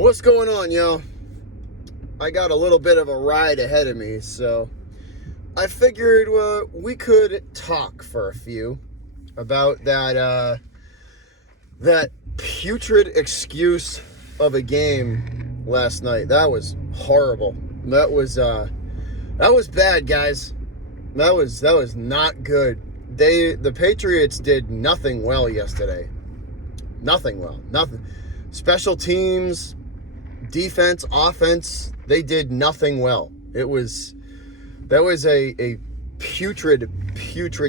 What's going on, yo? I got a little bit of a ride ahead of me, so I figured we could talk for a few about that putrid excuse of a game last night. That was horrible. That was bad, guys. That was not good. The Patriots did nothing well yesterday. Nothing well. Nothing. Special teams, defense, offense, they did nothing well. That was a putrid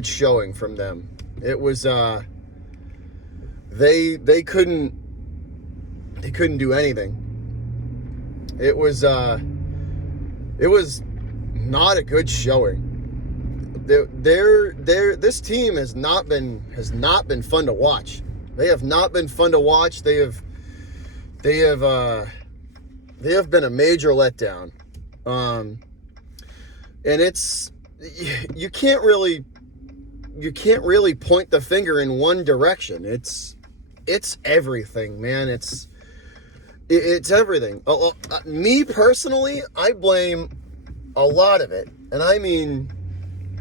showing from them. It was they couldn't do anything. It was not a good showing. This team has not been fun to watch. They have not been fun to watch. They have been a major letdown. And you can't really point the finger in one direction. It's everything, man. It's everything. Me personally, I blame a lot of it, and I mean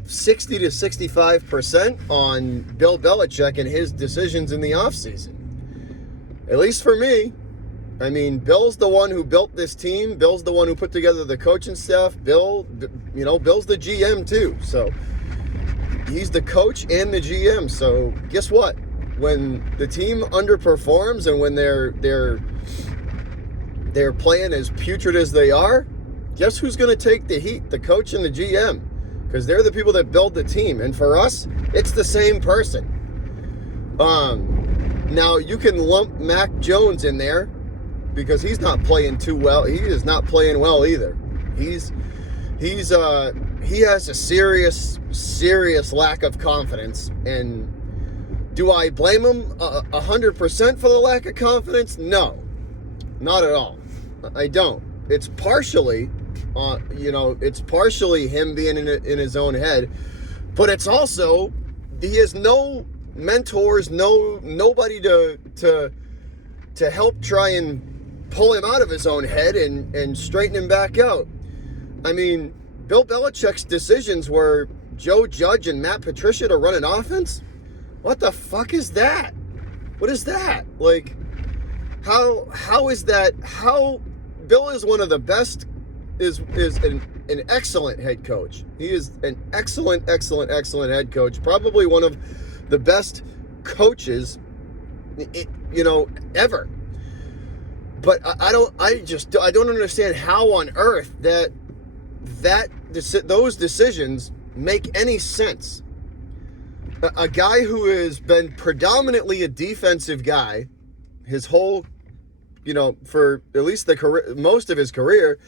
60 to 65% on Bill Belichick and his decisions in the offseason. At least for me. I mean, Bill's the one who built this team. Bill's the one who put together the coaching staff. Bill's the GM too. So he's the coach and the GM. So guess what? When the team underperforms and when they're playing as putrid as they are, guess who's going to take the heat? The coach and the GM. Because they're the people that build the team. And for us, it's the same person. Now, you can lump Mac Jones in there because he's not playing too well. He is not playing well either. He has a serious lack of confidence. And do I blame him 100% for the lack of confidence? No, not at all. I don't. It's partially... it's partially him being in his own head, but it's also he has no mentors, nobody to help try and pull him out of his own head and straighten him back out. I mean, Bill Belichick's decisions were Joe Judge and Matt Patricia to run an offense. What the fuck is that? What is that? Like, how is that? How Bill is one of the best. Is an excellent head coach. He is an excellent head coach. Probably one of the best coaches, ever. But I don't understand how on earth those decisions make any sense. A guy who has been predominantly a defensive guy, his whole, for at least most of his career.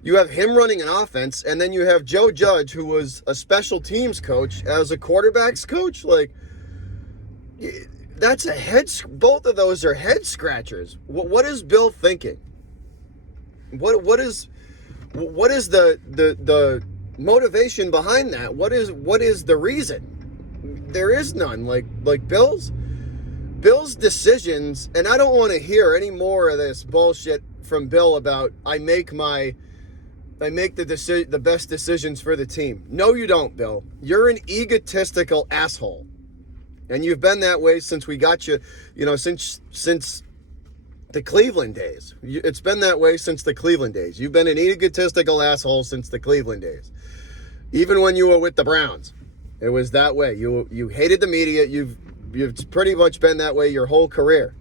You have him running an offense, and then you have Joe Judge, who was a special teams coach, as a quarterback's coach. Like, that's both of those are head scratchers. What is Bill thinking? What is the motivation behind that? What is the reason? There is none. Like Bill's decisions, and I don't want to hear any more of this bullshit from Bill about I make the best decisions for the team. No, you don't, Bill. You're an egotistical asshole. And you've been that way since we got you, since the Cleveland days. It's been that way since the Cleveland days. You've been an egotistical asshole since the Cleveland days. Even when you were with the Browns, it was that way. You hated the media. You've pretty much been that way your whole career.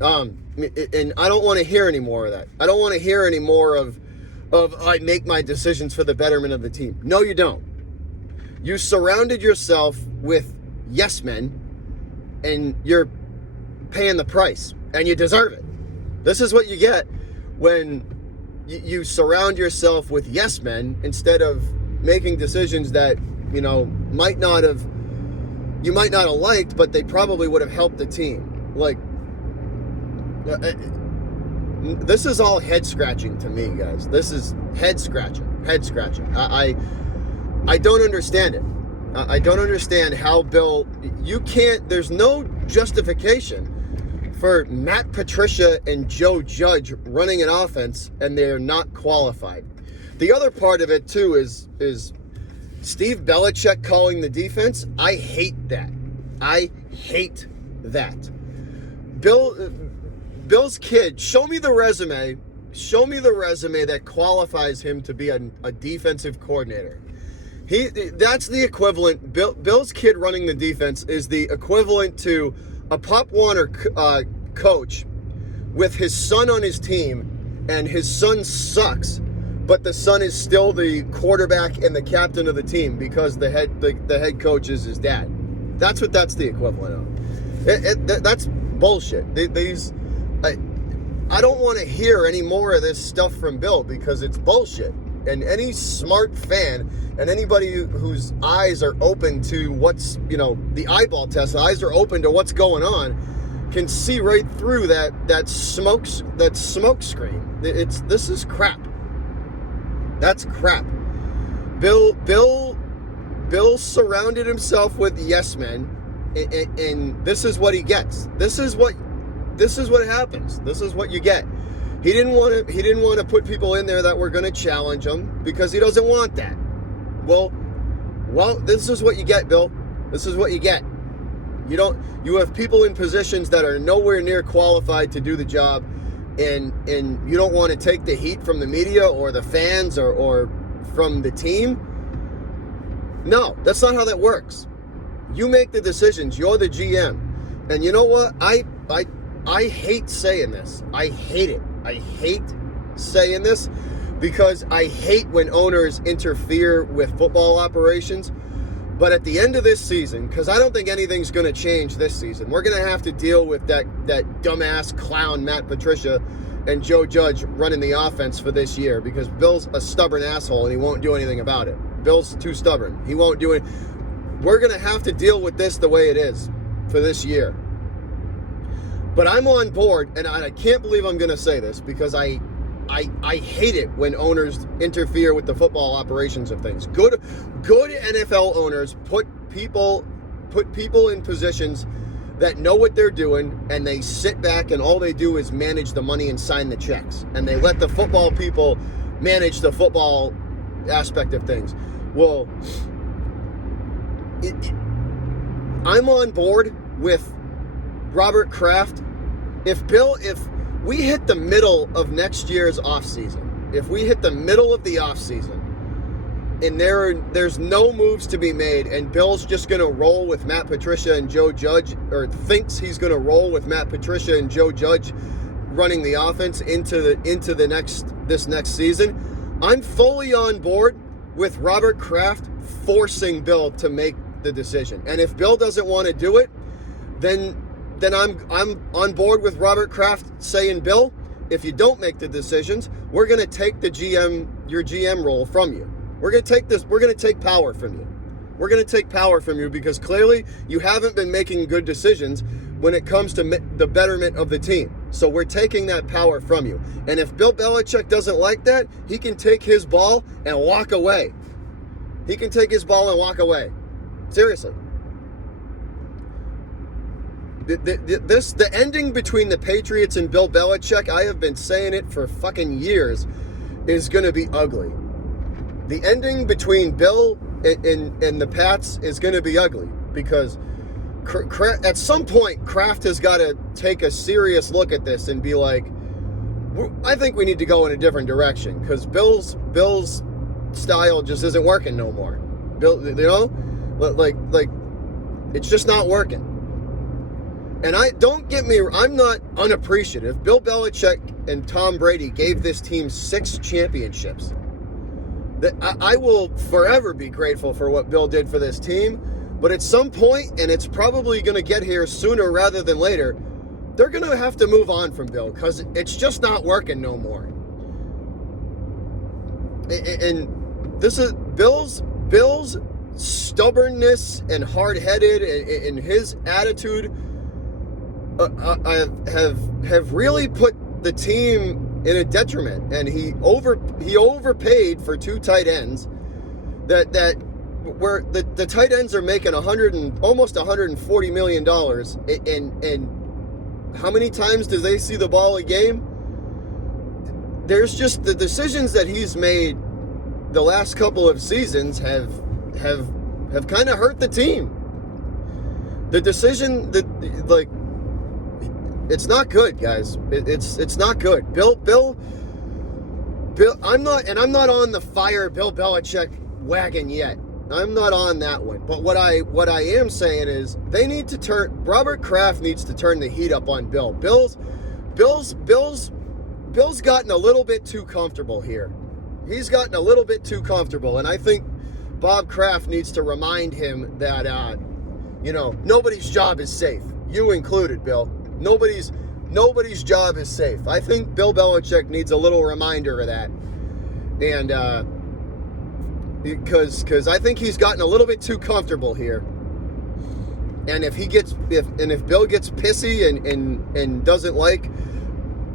And I don't want to hear any more of that. I don't want to hear any more of I make my decisions for the betterment of the team. No, you don't. You surrounded yourself with yes men, and you're paying the price, and you deserve it. This is what you get when you surround yourself with yes men instead of making decisions that you might not have liked, but they probably would have helped the team. Like, this is all head scratching to me, guys. This is head scratching. I don't understand it. I don't understand how Bill. There's no justification for Matt Patricia and Joe Judge running an offense, and they're not qualified. The other part of it too is Steve Belichick calling the defense. I hate that. I hate that. Bill's kid, show me the resume that qualifies him to be a defensive coordinator. That's the equivalent. Bill's kid running the defense is the equivalent to a Pop Warner coach with his son on his team, and his son sucks, but the son is still the quarterback and the captain of the team because the head coach is his dad. That's what that's the equivalent of. That's bullshit. I don't want to hear any more of this stuff from Bill because it's bullshit. And any smart fan and anybody whose eyes are open to what's, the eyeball test, eyes are open to what's going on, can see right through that smoke screen. This is crap. That's crap. Bill surrounded himself with yes men, and this is what he gets. This is what happens. This is what you get. He didn't want to put people in there that were going to challenge him because he doesn't want that. Well, this is what you get, Bill. This is what you get. You have people in positions that are nowhere near qualified to do the job, and you don't want to take the heat from the media or the fans or from the team. No, that's not how that works. You make the decisions. You're the GM. And you know what? I hate saying this. I hate it. I hate saying this because I hate when owners interfere with football operations. But at the end of this season, because I don't think anything's going to change this season, we're going to have to deal with that dumbass clown Matt Patricia and Joe Judge running the offense for this year, because Bill's a stubborn asshole and he won't do anything about it. Bill's too stubborn. He won't do it. We're going to have to deal with this the way it is for this year. But I'm on board, and I can't believe I'm going to say this because I hate it when owners interfere with the football operations of things. Good NFL owners put people in positions that know what they're doing, and they sit back and all they do is manage the money and sign the checks. And they let the football people manage the football aspect of things. Well, I'm on board with Robert Kraft. If we hit the middle of next year's offseason, if we hit the middle of the offseason, and there's no moves to be made, and Bill's just going to roll with Matt Patricia and Joe Judge, or thinks he's going to roll with Matt Patricia and Joe Judge running the offense into this next season, I'm fully on board with Robert Kraft forcing Bill to make the decision. And if Bill doesn't want to do it, then I'm on board with Robert Kraft saying, Bill, if you don't make the decisions, we're going to take your GM role from you. We're going to take power from you. We're going to take power from you because clearly you haven't been making good decisions when it comes to the betterment of the team. So we're taking that power from you. And if Bill Belichick doesn't like that, he can take his ball and walk away. He can take his ball and walk away. Seriously. The ending between the Patriots and Bill Belichick, I have been saying it for fucking years, is going to be ugly. The ending between Bill and the Pats is going to be ugly because at some point Kraft has got to take a serious look at this and be like, I think we need to go in a different direction because Bill's style just isn't working no more. Bill, like it's just not working. And I'm not unappreciative. Bill Belichick and Tom Brady gave this team 6 championships. I will forever be grateful for what Bill did for this team, but at some point, and it's probably going to get here sooner rather than later, they're going to have to move on from Bill because it's just not working no more. And this is Bill's stubbornness and hard-headed and his attitude have really put the team in a detriment, and he overpaid for 2 tight ends that where the tight ends are making almost $140 million, and how many times do they see the ball a game? There's just the decisions that he's made the last couple of seasons have kind of hurt the team. The decision that, like, it's not good, guys. It's not good. Bill, I'm not on the fire Bill Belichick wagon yet. I'm not on that one. But what I am saying is Robert Kraft needs to turn the heat up on Bill. Bill's gotten a little bit too comfortable here. He's gotten a little bit too comfortable, and I think Bob Kraft needs to remind him that nobody's job is safe. You included, Bill. Nobody's job is safe. I think Bill Belichick needs a little reminder of that. And because I think he's gotten a little bit too comfortable here. And if Bill gets pissy and doesn't like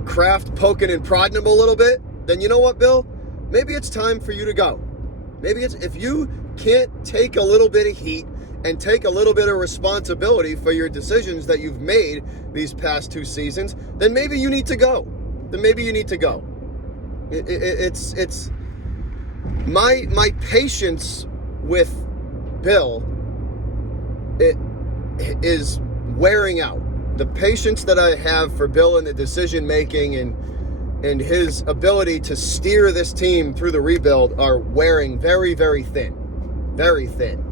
Kraft poking and prodding him a little bit, then you know what, Bill? Maybe it's time for you to go. Maybe if you can't take a little bit of heat and take a little bit of responsibility for your decisions that you've made these past 2 seasons, then maybe you need to go. It's my patience with Bill, it is wearing out. The patience that I have for Bill and the decision making and his ability to steer this team through the rebuild are wearing very, very thin. Very thin.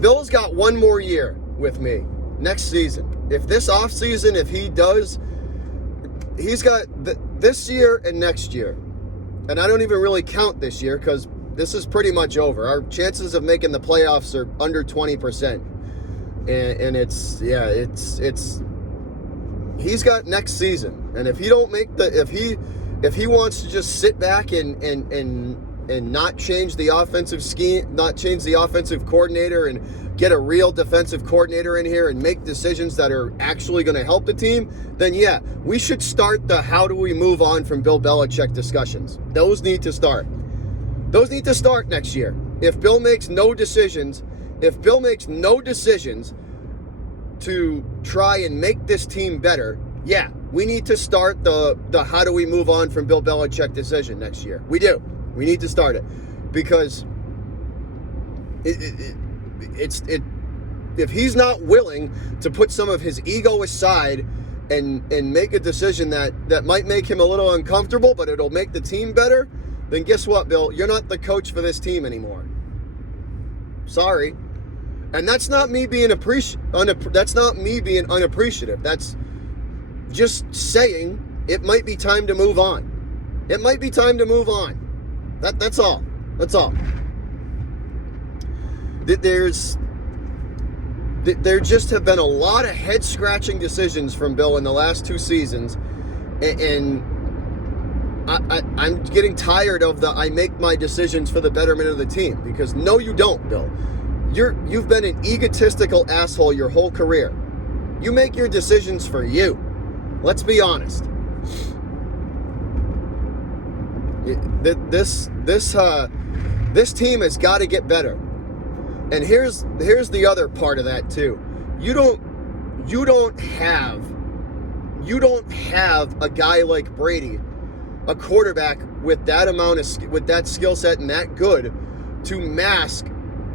Bill's got one more year with me next season. If this offseason, he's got this year and next year. And I don't even really count this year because this is pretty much over. Our chances of making the playoffs are under 20%. And it's he's got next season. And if he don't make if he wants to just sit back and not change the offensive scheme, not change the offensive coordinator and get a real defensive coordinator in here and make decisions that are actually going to help the team, then yeah, we should start the how do we move on from Bill Belichick discussions. Those need to start. Those need to start next year. If Bill makes no decisions to try and make this team better, yeah, we need to start the how do we move on from Bill Belichick decision next year. We do. We need to start it because if he's not willing to put some of his ego aside and make a decision that might make him a little uncomfortable, but it'll make the team better, then guess what, Bill? You're not the coach for this team anymore. Sorry. And that's not me being unappreciative. That's just saying it might be time to move on. It might be time to move on. That's all. That's all. There just have been a lot of head-scratching decisions from Bill in the last 2 seasons, and I'm getting tired of I make my decisions for the betterment of the team, because no, you don't, Bill. You've been an egotistical asshole your whole career. You make your decisions for you. Let's be honest. This team has got to get better. And here's the other part of that too. You don't have a guy like Brady, a quarterback with that skill set and that good to mask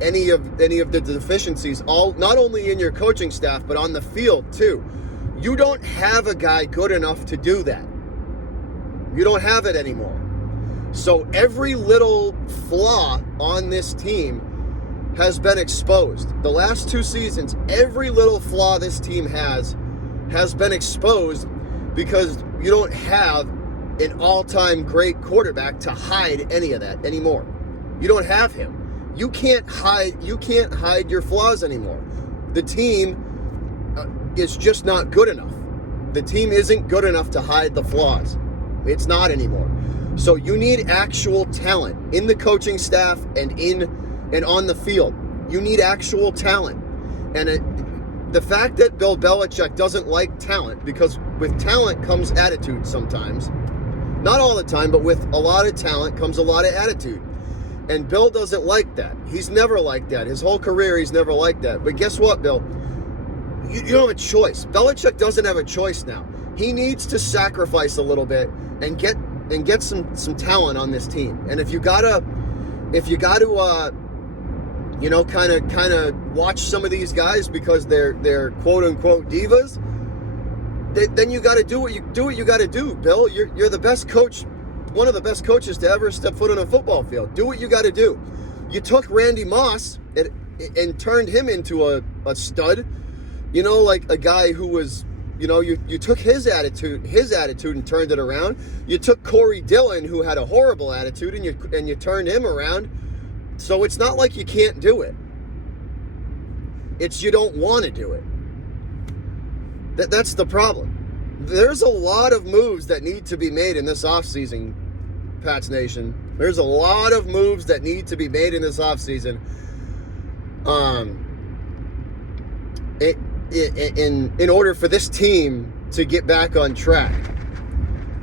any of the deficiencies, not only in your coaching staff but on the field too. You don't have a guy good enough to do that. You don't have it anymore. So every little flaw on this team has been exposed. The last 2 seasons, every little flaw this team has been exposed because you don't have an all-time great quarterback to hide any of that anymore. You don't have him. You can't hide your flaws anymore. The team is just not good enough. The team isn't good enough to hide the flaws. It's not anymore. So you need actual talent in the coaching staff and on the field. You need actual talent. And the fact that Bill Belichick doesn't like talent, because with talent comes attitude sometimes. Not all the time, but with a lot of talent comes a lot of attitude. And Bill doesn't like that. He's never liked that. His whole career, he's never liked that. But guess what, Bill? you don't have a choice. Belichick doesn't have a choice now. He needs to sacrifice a little bit and get some talent on this team. And if you gotta kind of watch some of these guys because they're quote unquote divas, then you got to do what you got to do, Bill. You're the best coach, one of the best coaches to ever step foot on a football field. Do what you got to do. You took Randy Moss and turned him into a stud. Like a guy who was, you took his attitude and turned it around. You took Corey Dillon, who had a horrible attitude, and you turned him around. So it's not like you can't do it. It's you don't want to do it. That's the problem. There's a lot of moves that need to be made in this offseason, Pats Nation. There's a lot of moves that need to be made in this offseason. In order for this team to get back on track.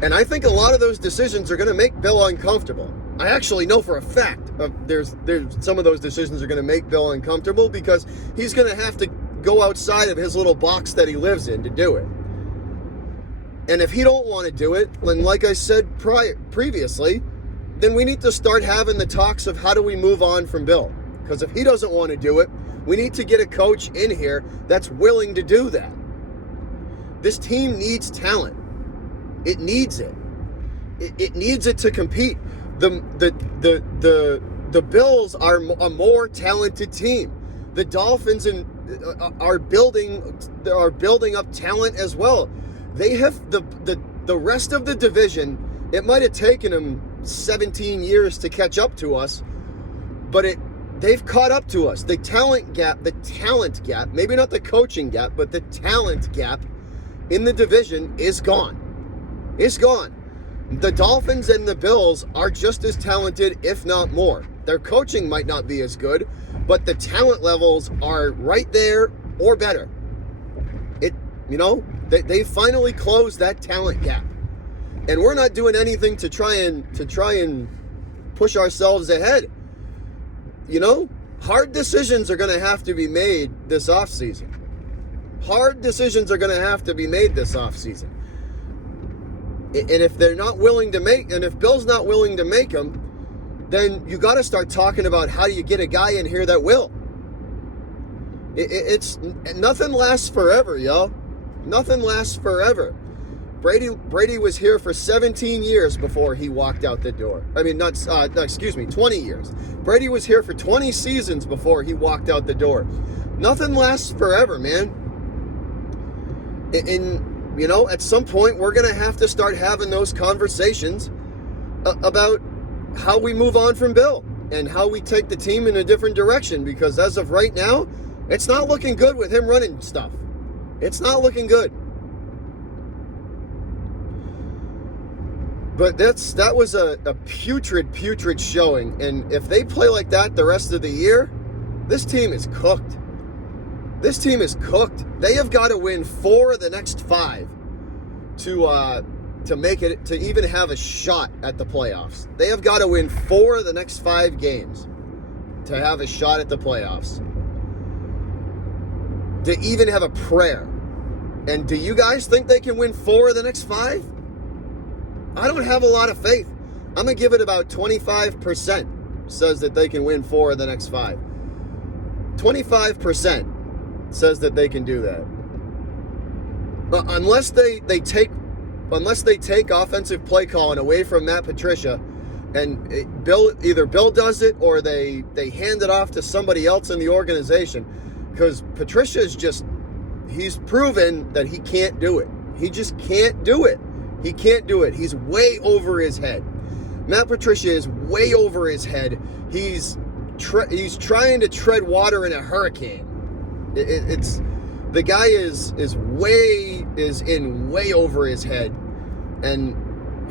And I think a lot of those decisions are going to make Bill uncomfortable. I actually know for a fact there's some of those decisions are going to make Bill uncomfortable because he's going to have to go outside of his little box that he lives in to do it. And if he don't want to do it, then like I said previously, then we need to start having the talks of how do we move on from Bill. Because if he doesn't want to do it, we need to get a coach in here that's willing to do that. This team needs talent. It needs it. It needs it to compete. The Bills are a more talented team. The Dolphins are building up talent as well. They have the rest of the division. It might have taken them 17 years to catch up to us, but they've caught up to us. The talent gap, maybe not the coaching gap, but the talent gap in the division is gone. It's gone. The Dolphins and the Bills are just as talented, if not more. Their coaching might not be as good, but the talent levels are right there or better. They finally closed that talent gap. And we're not doing anything to try and push ourselves ahead. Hard decisions are going to have to be made this offseason. Hard decisions are going to have to be made this offseason. And if they're not willing to and if Bill's not willing to make them, then you got to start talking about how do you get a guy in here that will. It's nothing lasts forever, yo. Nothing lasts forever. Brady was here for 17 years before he walked out the door. 20 years. Brady was here for 20 seasons before he walked out the door. Nothing lasts forever, man. At some point, we're going to have to start having those conversations about how we move on from Bill and how we take the team in a different direction. Because as of right now, it's not looking good with him running stuff. It's not looking good. But that was a putrid showing. And if they play like that the rest of the year, this team is cooked. This team is cooked. They have got to win 4 of the next 5 to make it, to even have a shot at the playoffs. They have got to win 4 of the next 5 games to have a shot at the playoffs. To even have a prayer. And do you guys think they can win 4 of the next 5? I don't have a lot of faith. I'm going to give it about 25% says that they can win 4 of the next 5. 25% says that they can do that. But unless they take offensive play calling away from Matt Patricia, and either Bill does it or they hand it off to somebody else in the organization, because Patricia he's proven that he can't do it. He just can't do it. He can't do it. He's way over his head. Matt Patricia is way over his head. He's trying to tread water in a hurricane. The guy is in way over his head, and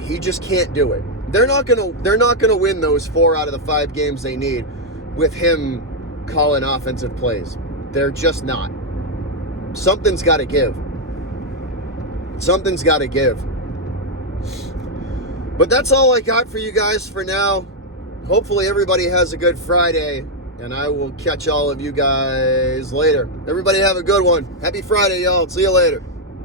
he just can't do it. They're not gonna win those 4 out of the 5 games they need with him calling offensive plays. They're just not. Something's got to give. Something's got to give. But that's all I got for you guys for now. Hopefully everybody has a good Friday. And I will catch all of you guys later. Everybody have a good one. Happy Friday, y'all. See you later.